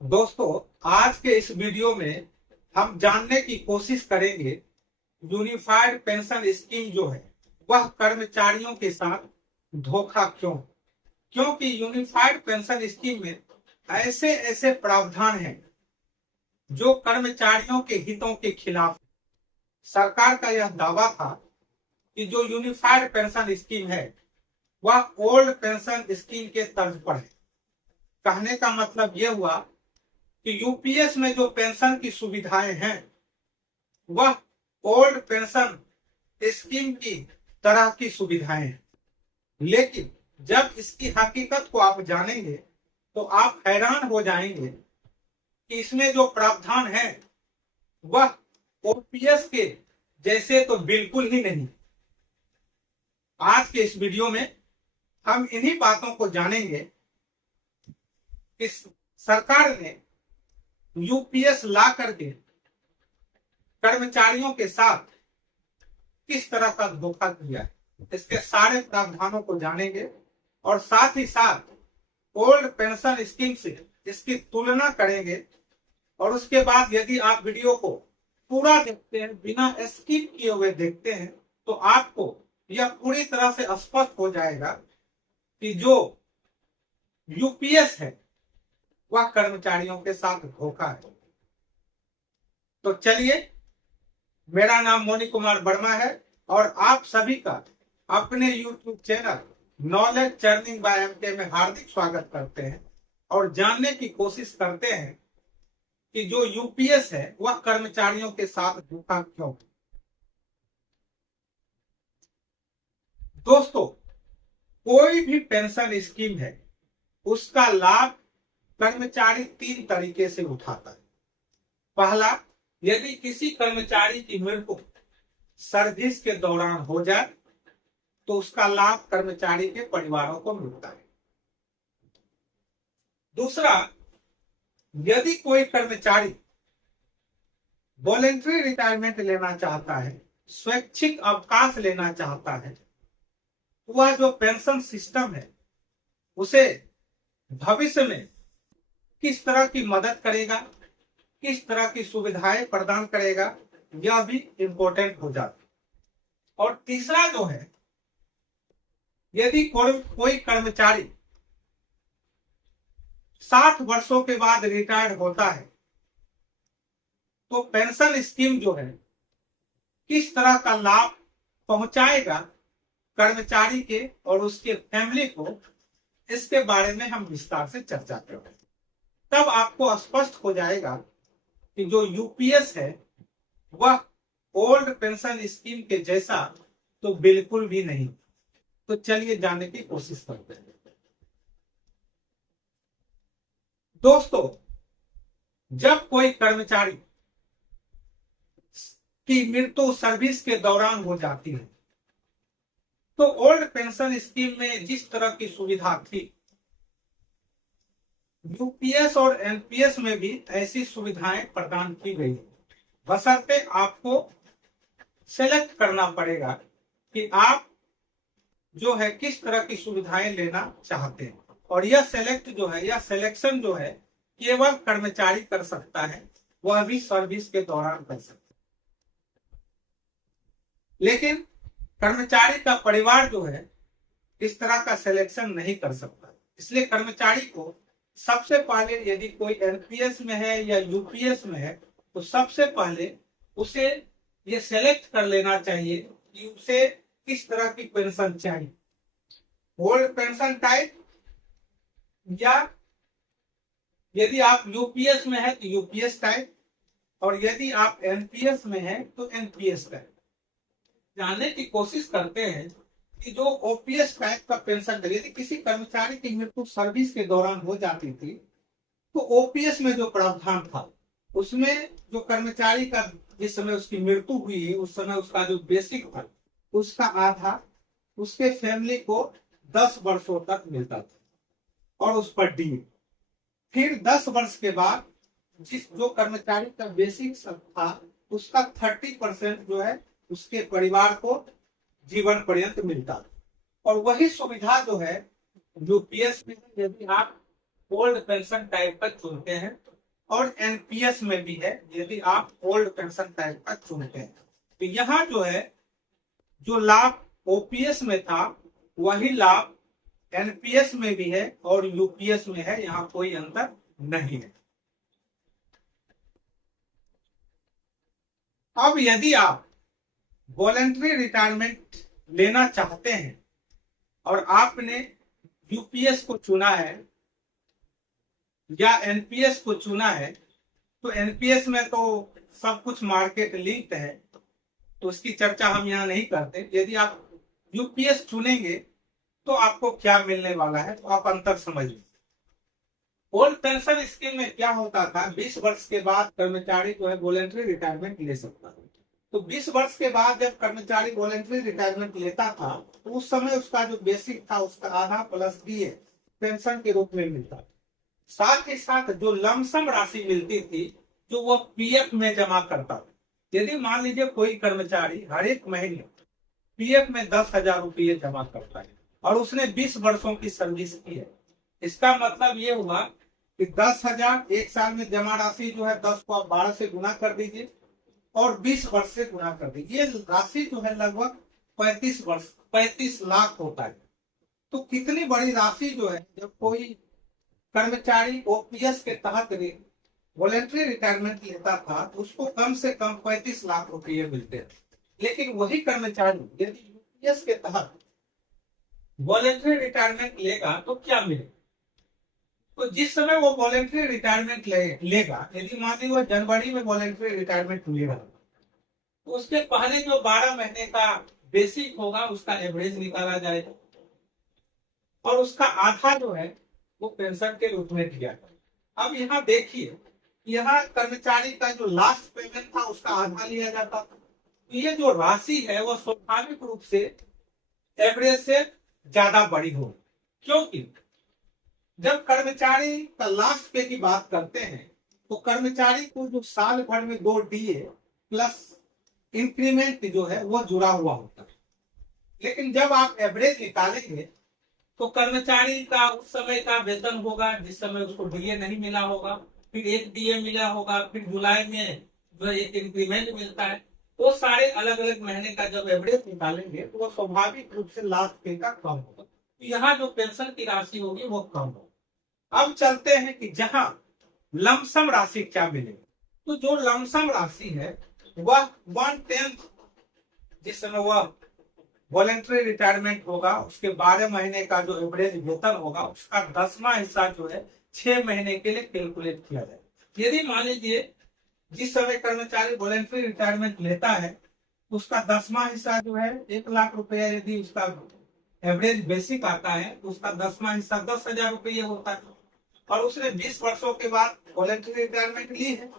दोस्तों, आज के इस वीडियो में हम जानने की कोशिश करेंगे यूनिफाइड पेंशन स्कीम जो है वह कर्मचारियों के साथ धोखा क्यों। क्योंकि यूनिफाइड पेंशन स्कीम में ऐसे ऐसे प्रावधान हैं जो कर्मचारियों के हितों के खिलाफ। सरकार का यह दावा था कि जो यूनिफाइड पेंशन स्कीम है वह ओल्ड पेंशन स्कीम के तर्ज पर है। कहने का मतलब यह हुआ कि यूपीएस में जो पेंशन की सुविधाएं हैं वह ओल्ड पेंशन स्कीम की तरह की सुविधाएं हैं। लेकिन जब इसकी हकीकत को आप जानेंगे तो आप हैरान हो जाएंगे कि इसमें जो प्रावधान है वह ओपीएस के जैसे तो बिल्कुल ही नहीं। आज के इस वीडियो में हम इन्हीं बातों को जानेंगे कि सरकार ने यूपीएस ला करके कर्मचारियों के साथ किस तरह का धोखा किया है। इसके सारे प्रावधानों को जानेंगे और साथ ही साथ ओल्ड पेंशन स्कीम से इसकी तुलना करेंगे। और उसके बाद यदि आप वीडियो को पूरा देखते हैं, बिना स्किप किए हुए देखते हैं, तो आपको यह पूरी तरह से स्पष्ट हो जाएगा कि जो यूपीएस है वह कर्मचारियों के साथ धोखा है। तो चलिए, मेरा नाम मोनी कुमार वर्मा है और आप सभी का अपने YouTube channel knowledge churning by MK में हार्दिक स्वागत करते हैं और जानने की कोशिश करते हैं कि जो यूपीएस है वह कर्मचारियों के साथ धोखा क्यों। दोस्तों, कोई भी पेंशन स्कीम है उसका लाभ कर्मचारी तीन तरीके से उठाता है। पहला, यदि किसी कर्मचारी की मृत्यु सर्विस के दौरान हो जाए तो उसका लाभ कर्मचारी के परिवारों को मिलता है। दूसरा, यदि कोई कर्मचारी वॉलेंटरी रिटायरमेंट लेना चाहता है, स्वैच्छिक अवकाश लेना चाहता है, वह जो पेंशन सिस्टम है उसे भविष्य में किस तरह की मदद करेगा, किस तरह की सुविधाएं प्रदान करेगा, यह भी इंपॉर्टेंट हो जाता है। और तीसरा जो है, यदि कोई कर्मचारी 60 वर्षों के बाद रिटायर्ड होता है तो पेंशन स्कीम जो है किस तरह का लाभ पहुंचाएगा कर्मचारी के और उसके फैमिली को, इसके बारे में हम विस्तार से चर्चा करेंगे। तब आपको स्पष्ट हो जाएगा कि जो यूपीएस है वह ओल्ड पेंशन स्कीम के जैसा तो बिल्कुल भी नहीं। तो चलिए जानने की कोशिश करते हैं। दोस्तों, जब कोई कर्मचारी की मृत्यु सर्विस के दौरान हो जाती है तो ओल्ड पेंशन स्कीम में जिस तरह की सुविधा थी, यूपीएस और एनपीएस में भी ऐसी सुविधाएं प्रदान की गई। बशर्ते आपको सेलेक्ट करना पड़ेगा कि आप जो है किस तरह की सुविधाएं लेना चाहते हैं। और यह सिलेक्शन जो है केवल कर्मचारी कर सकता है, वह भी सर्विस के दौरान कर सकता है। लेकिन कर्मचारी का परिवार जो है इस तरह का सिलेक्शन नहीं कर सकता। इसलिए कर्मचारी को सबसे पहले, यदि कोई एनपीएस में है या यूपीएस में है, तो सबसे पहले उसे ये सेलेक्ट कर लेना चाहिए कि उसे किस तरह की पेंशन चाहिए, ओल्ड पेंशन टाइप, या यदि आप यूपीएस में है तो यूपीएस टाइप, और यदि आप एनपीएस में है तो एनपीएस टाइप। जानने की कोशिश करते हैं कि जो ओपीएस टाइप का पेंशन, यदि किसी कर्मचारी की मृत्यु सर्विस के दौरान हो जाती थी तो ओपीएस में जो प्रावधान था उसमें जो कर्मचारी का जिस समय उसकी मृत्यु हुई उस समय उसका जो बेसिक था उसका आधा उसके फैमिली को 10 वर्षों तक मिलता था और उस पर डी। फिर 10 वर्ष के बाद जो कर्मचारी का बेसिक था उसका 30% जो है उसके परिवार को जीवन पर्यंत मिलता था। और वही सुविधा जो है यूपीएस में, यदि आप ओल्ड पेंशन टाइप का चुनते हैं, और एनपीएस में भी है यदि आप ओल्ड पेंशन टाइप का चुनते हैं। तो यहाँ जो है, जो लाभ ओपीएस में था वही लाभ एनपीएस में भी है और यूपीएस में है, यहाँ कोई अंतर नहीं है। अब यदि आप वॉलेंट्री रिटायरमेंट लेना चाहते हैं और आपने यूपीएस को चुना है या एनपीएस को चुना है, तो एनपीएस में तो सब कुछ मार्केट लिंक्ड है, तो उसकी चर्चा हम यहाँ नहीं करते। यदि आप यूपीएस चुनेंगे तो आपको क्या मिलने वाला है, तो आप अंतर समझिए। ओल्ड पेंशन स्कीम में क्या होता था, 20 वर्ष के बाद कर्मचारी जो है वॉलेंट्री रिटायरमेंट ले सकता था। तो 20 वर्ष के बाद जब कर्मचारी वॉलेंट्री रिटायरमेंट लेता था तो उस समय उसका जो बेसिक था उसका आधा प्लस डीए पेंशन के रूप में मिलता था। साथ ही साथ जो लमसम राशि मिलती थी जो वो पीएफ में जमा करता था। यदि मान लीजिए कोई कर्मचारी हर एक महीने पीएफ में 10,000 रुपये जमा करता है और उसने 20 वर्षों की सर्विस की है, इसका मतलब ये हुआ कि 10,000 एक साल में जमा राशि जो है 10 को आप 12 से गुना कर दीजिए और 20 वर्ष से गुना कर दीजिए, ये राशि जो है लगभग 35 लाख होता है। तो कितनी बड़ी राशि जो है, जब कोई कर्मचारी ओपीएस के तहत वॉलेंट्री रिटायरमेंट लेता था तो उसको कम से कम 35 लाख रुपये मिलते थे। लेकिन वही कर्मचारी यदि यूपीएस के तहत वॉलेंट्री रिटायरमेंट लेगा तो क्या मिलेगा, तो जिस समय वो वॉलेंट्री रिटायरमेंट लेगा, यदि मान लीजिए वो जनवरी में वॉलेंट्री रिटायरमेंट लेगा तो उसके पहले जो 12 महीने का बेसिक होगा उसका एवरेज निकाला जाएगा और उसका आधा जो है वो पेंशन के रूप में दिया। अब यहाँ देखिए, यहाँ कर्मचारी का जो लास्ट पेमेंट था उसका आधा लिया जाता था। तो ये जो राशि है वो स्वाभाविक रूप से एवरेज से ज्यादा बड़ी हो, क्योंकि जब कर्मचारी का लास्ट पे की बात करते हैं तो कर्मचारी को जो साल भर में 2 डीए प्लस इंक्रीमेंट जो है वो जुड़ा हुआ होता है। लेकिन जब आप एवरेज निकालेंगे तो कर्मचारी का उस समय का वेतन होगा जिस समय उसको डीए नहीं मिला होगा, फिर एक डीए मिला होगा, फिर जुलाई में जो एक इंक्रीमेंट मिलता है, वो सारे अलग अलग महीने का जब एवरेज निकालेंगे तो वो स्वाभाविक रूप से लास्ट पे का कम होगा। तो यहाँ जो पेंशन की राशि होगी वो कम होगी। अब चलते हैं कि जहां लमसम राशि क्या मिलेगी, तो जो लमसम राशि है वह 1/10 जिस समय वह वॉलेंट्री रिटायरमेंट होगा उसके 12 महीने का जो एवरेज वेतन होगा उसका 10वां हिस्सा जो है 6 महीने के लिए कैलकुलेट किया जाए। यदि मान लीजिए जिस समय कर्मचारी वॉलेंट्री रिटायरमेंट लेता है उसका 10वां हिस्सा जो है 1 लाख रुपया, यदि उसका एवरेज बेसिक आता है तो उसका 10वां हिस्सा 10,000 रुपये होता है और उसने 20 वर्षों के बाद वॉलेंट्री रिटायरमेंट ली है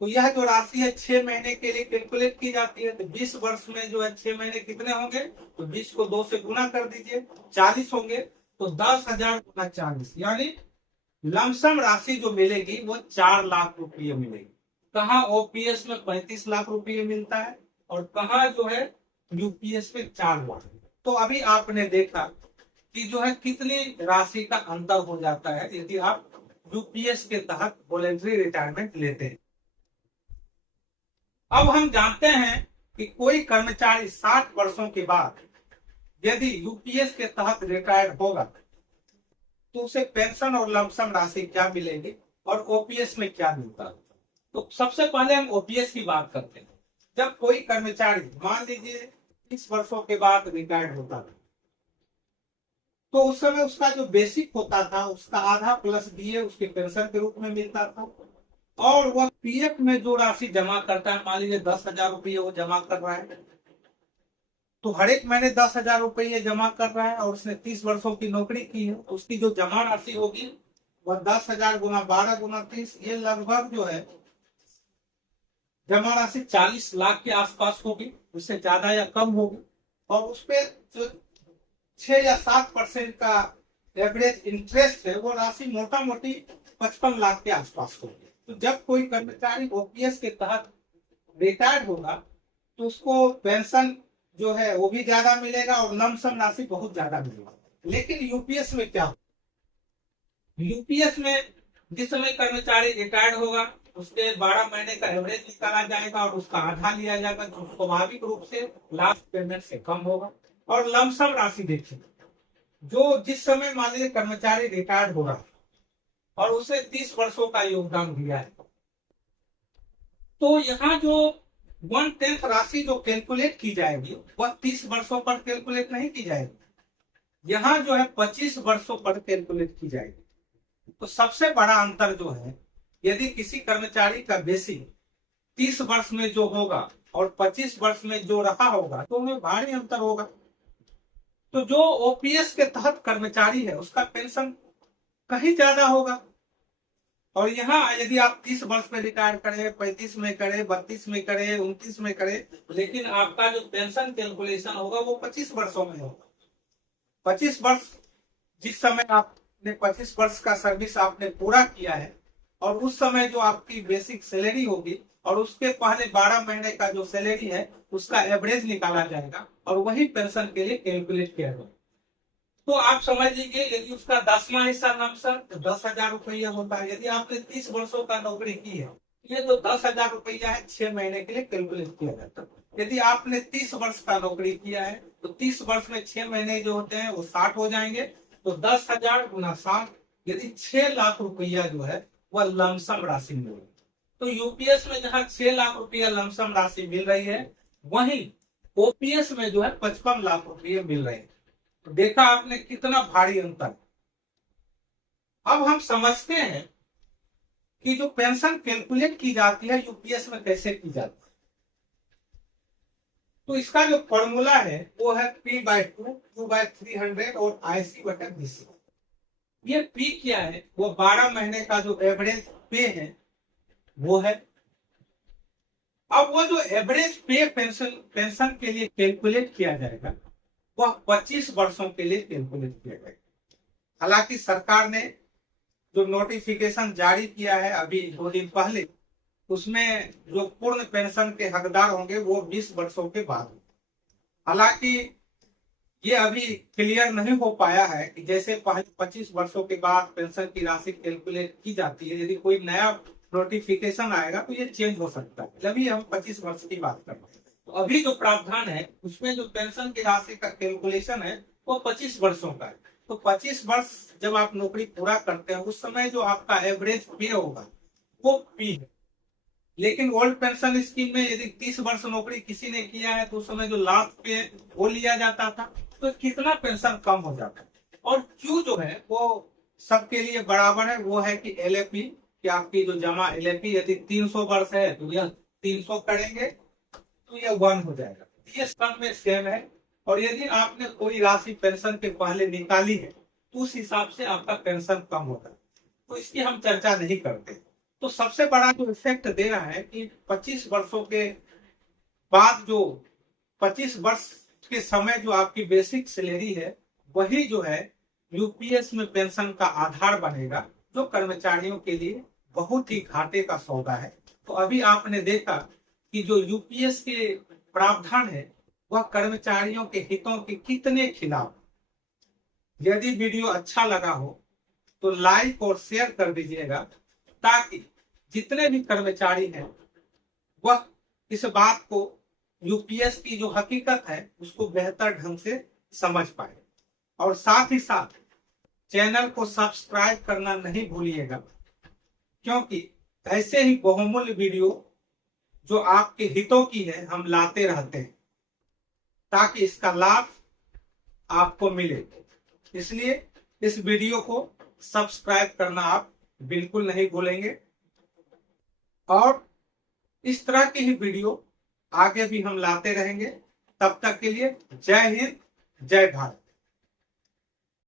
तो यह जो राशि है 6 महीने के लिए कैलकुलेट की जाती है। तो 20 वर्ष में जो है 6 महीने कितने होंगे, तो 20 को 2 से गुना कर दीजिए, 40 होंगे, तो 10,000 गुना 40 यानी लमसम राशि जो मिलेगी वो 4 लाख रुपये मिलेगी। कहाँ ओपीएस में 35 लाख रुपये मिलता है और कहाँ जो है यूपीएस में 4 लाख। तो अभी आपने देखा कि जो है कितनी राशि का अंतर हो जाता है यदि आप यूपीएस के तहत वॉलेंट्री रिटायरमेंट लेते हैं। अब हम जानते हैं कि कोई कर्मचारी 60 वर्षों के बाद यदि यूपीएस के तहत रिटायर होगा तो उसे पेंशन और लमसम राशि क्या मिलेगी और ओपीएस में क्या मिलता है। तो सबसे पहले हम ओपीएस की बात करते हैं। जब कोई कर्मचारी मान लीजिए 30 वर्षों के बाद रिटायर होता था तो उस समय उसका जो बेसिक होता था उसका आधा प्लस डीए उसके पेंशन के रूप में मिलता था और वह पीएफ में जो राशि जमा करता है, मान लीजिए 10,000 रुपये वो जमा कर रहा है तो हर एक महीने 10,000 रुपये जमा कर रहा है और उसने 30 वर्षों की नौकरी की है तो उसकी जो जमा राशि होगी वह 10,000 गुना 12 गुना 30, ये लगभग जो है जमा राशि 40 लाख के आसपास होगी, उससे ज्यादा या कम होगी और उस पर जो 6 या 7% का एवरेज इंटरेस्ट है वो राशि मोटा मोटी 55 लाख के आसपास होगी। तो जब कोई कर्मचारी ओपीएस के तहत रिटायर्ड होगा तो उसको पेंशन जो है वो भी ज्यादा मिलेगा और लमसम राशि बहुत ज्यादा मिलेगा। लेकिन यूपीएस में क्या, यूपीएस में जिस समय कर्मचारी रिटायर्ड होगा उसके 12 महीने का एवरेज निकाला जाएगा और उसका आधा लिया जाएगा, जो स्वाभाविक रूप से लास्ट पेमेंट से कम होगा। और लमसम राशि देखिए, जो जिस समय मान लीजिए कर्मचारी रिटायर्ड हो रहा और उसे 30 वर्षों का योगदान दिया है, तो यहाँ जो 1/10 राशि जो कैलकुलेट की जाएगी वह 30 वर्षों पर कैलकुलेट नहीं की जाएगी, यहाँ जो है 25 वर्षों पर कैलकुलेट की जाएगी। तो सबसे बड़ा अंतर जो है, यदि किसी कर्मचारी का बेसिक 30 वर्ष में जो होगा और 25 वर्ष में जो रहा होगा तो उनमें भारी अंतर होगा। तो जो ओपीएस के तहत कर्मचारी है उसका पेंशन कहीं ज्यादा होगा। और यहाँ यदि आप 30 वर्ष में रिटायर करें, 35 में करें, 32 में करें, 29 में करें, लेकिन आपका जो पेंशन कैलकुलेशन होगा वो 25 वर्षों में होगा। 25 वर्ष जिस समय आपने 25 वर्ष का सर्विस आपने पूरा किया है और उस समय जो आपकी बेसिक सैलरी होगी और उसके पहले 12 महीने का जो सैलरी है उसका एवरेज निकाला जाएगा और वही पेंशन के लिए कैलकुलेट किया जाएगा। तो आप समझ लीजिए, यदि उसका 10वां हिस्सा लमसम तो 10,000 रुपया होता है। यदि आपने 30 वर्षों का नौकरी की है, ये जो 10,000 रुपया है 6 महीने के लिए कैलकुलेट किया जाता है। यदि आपने 30 वर्ष का नौकरी किया है तो 30 वर्ष में 6 महीने जो होते हैं वो 60 हो जाएंगे। तो 10,000 गुना 60, यदि 6 लाख रुपया जो है वह लमसम राशि मिल रही है। तो यूपीएस में जहाँ 6 लाख रुपया लमसम राशि मिल रही है, वहीं ओपीएस में जो है 55 लाख रुपये मिल रहे हैं। तो देखा आपने कितना भारी अंतर। अब हम समझते हैं कि जो पेंशन कैलकुलेट की जाती है यूपीएस में कैसे की जाती है। तो इसका जो फॉर्मूला है वो है P/2, Q/300 और IC/BC। ये P क्या है, वो 12 महीने का जो एवरेज पे है वो है। अब वो जो एवरेज पे पेंशन के लिए कैलकुलेट किया जाएगा वह 25 वर्षों के लिए कैलकुलेट किया जाएगा। हालांकि सरकार ने जो नोटिफिकेशन जारी किया है अभी 2 दिन पहले, उसमें जो पूर्ण पेंशन के हकदार होंगे वो 20 वर्षों के बाद। हालांकि ये अभी क्लियर नहीं हो पाया है कि जैसे पहले 25 वर्षों के बाद पेंशन की राशि कैलकुलेट की जाती है, यदि कोई नया नोटिफिकेशन आएगा तो ये चेंज हो सकता है। अभी हम 25 वर्ष की बात कर रहे हैं। तो अभी जो प्रावधान है उसमें जो पेंशन की राशि का कैलकुलेशन है वो 25 वर्षों का है। तो 25 वर्ष जब आप नौकरी पूरा करते हैं उस समय जो आपका एवरेज पे होगा वो पी है। लेकिन ओल्ड पेंशन स्कीम में यदि 30 वर्ष नौकरी किसी ने किया है तो उस समय जो लास्ट पे वो लिया जाता था, तो कितना पेंशन कम हो जाता है। और क्यू जो है वो सबके लिए बराबर है, वो है कि एलएपी, कि आपकी जो जमा एलएपी यदि 300 वर्ष है तो यह 300 करेंगे तो यह 1 हो जाएगा। ये सब में सेम है। और यदि आपने कोई राशि पेंशन के पहले निकाली है तो उस हिसाब से आपका पेंशन कम होता है, तो इसकी हम चर्चा नहीं करते। तो सबसे बड़ा जो इफेक्ट दे रहा है कि 25 वर्षों के बाद जो 25 वर्ष के समय जो आपकी बेसिक सैलरी है वही जो है यूपीएस में पेंशन का आधार बनेगा, जो कर्मचारियों के लिए बहुत ही घाटे का सौदा है। तो अभी आपने देखा कि जो यूपीएस के प्रावधान है वह कर्मचारियों के हितों के कितने खिलाफ। यदि वीडियो अच्छा लगा हो तो लाइक और शेयर कर दीजिएगा, ताकि जितने भी कर्मचारी हैं वह इस बात को, यूपीएस की जो हकीकत है उसको बेहतर ढंग से समझ पाए। और साथ ही साथ चैनल को सब्सक्राइब करना नहीं भूलिएगा, क्योंकि ऐसे ही बहुमूल्य वीडियो जो आपके हितों की है हम लाते रहते हैं, ताकि इसका लाभ आपको मिले। इसलिए इस वीडियो को सब्सक्राइब करना आप बिल्कुल नहीं भूलेंगे। और इस तरह की ही वीडियो आगे भी हम लाते रहेंगे। तब तक के लिए जय हिंद, जय भारत।